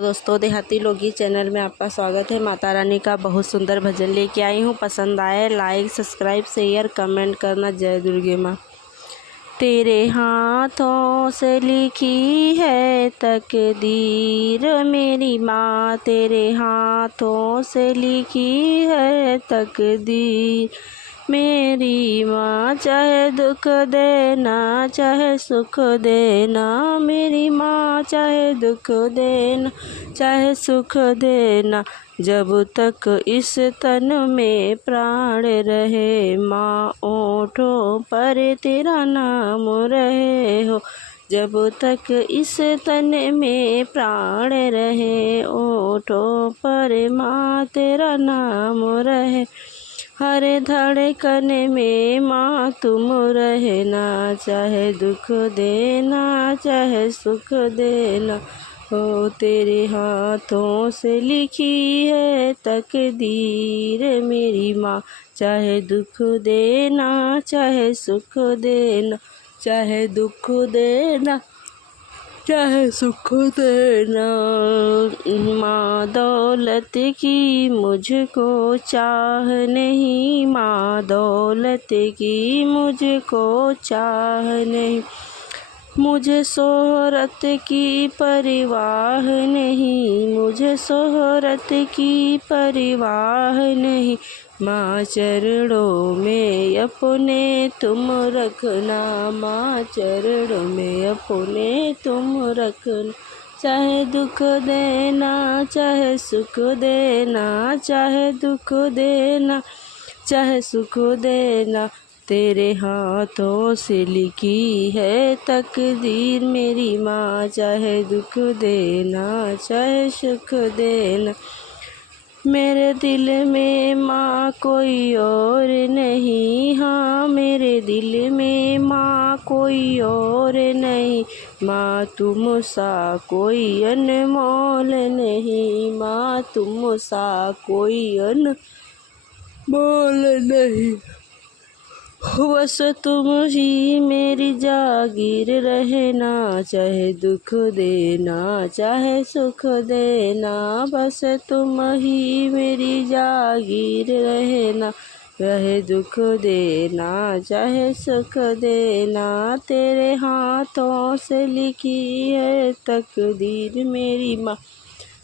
दोस्तों, देहाती लोकगीत चैनल में आपका स्वागत है। माता रानी का बहुत सुंदर भजन लेके आई हूँ। पसंद आए लाइक सब्सक्राइब शेयर कमेंट करना। जय दुर्गे माँ। तेरे हाथों से लिखी है तकदीर मेरी माँ, तेरे हाथों से लिखी है तकदीर मेरी माँ। चाहे दुख देना चाहे सुख देना मेरी माँ, चाहे दुख देना चाहे सुख देना, जब तक इस तन में प्राण रहे माँ ओठों पर तेरा नाम रहे हो। जब तक इस तन में प्राण रहे ओठों पर माँ तेरा नाम रहे। हर धड़कन में माँ तुम रहना, चाहे दुख देना चाहे सुख देना हो। तेरे हाथों से लिखी है तकदीर मेरी माँ, चाहे दुख देना चाहे सुख देना, चाहे दुख देना चाहे सुख देना। माँ दौलत की मुझको चाह नहीं, माँ दौलत की मुझको चाह नहीं, मुझे शोहरत की परवाह नहीं, मुझे शोहरत की परवाह नहीं। माँ चरणों में अपने तुम रखना, माँ चरणों में अपने तुम रखना। चाहे दुख देना चाहे सुख देना, चाहे दुख देना चाहे सुख देना, तेरे हाथों से लिखी है तकदीर मेरी माँ। चाहे दुख देना चाहे सुख देना, मेरे दिल में माँ कोई और नहीं, हाँ मेरे दिल में माँ कोई और नहीं। माँ तुम सा कोई अनमोल नहीं, माँ तुम सा कोई अनमोल नहीं। बस तुम ही मेरी जागीर रहना, चाहे दुख देना चाहे सुख देना। बस तुम ही मेरी जागीर रहना, चाहे दुख देना चाहे सुख देना। तेरे हाथों से लिखी है तकदीर मेरी माँ,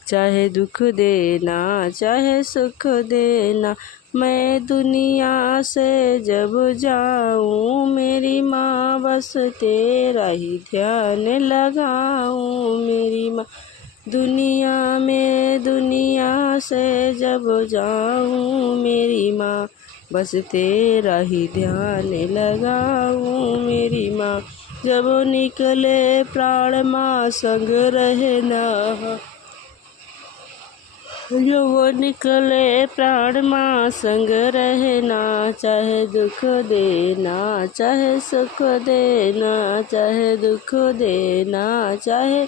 चाहे दुख देना चाहे सुख देना। मैं दुनिया से जब जाऊँ मेरी माँ, बस तेरा ही ध्यान लगाऊँ मेरी माँ। दुनिया से जब जाऊँ मेरी माँ, बस तेरा ही ध्यान लगाऊँ मेरी माँ। जब निकले प्राण माँ संग रहना, जो वो निकले प्राण माँ संग रहना। चाहे दुख देना चाहे सुख देना, चाहे दुख देना चाहे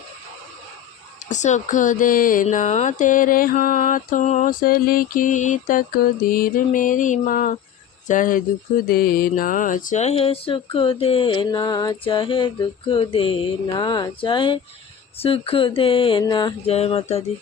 सुख देना, तेरे हाथों से लिखी तकदीर मेरी माँ। चाहे दुख देना चाहे सुख देना, चाहे दुख देना चाहे सुख देना। जय माता दी।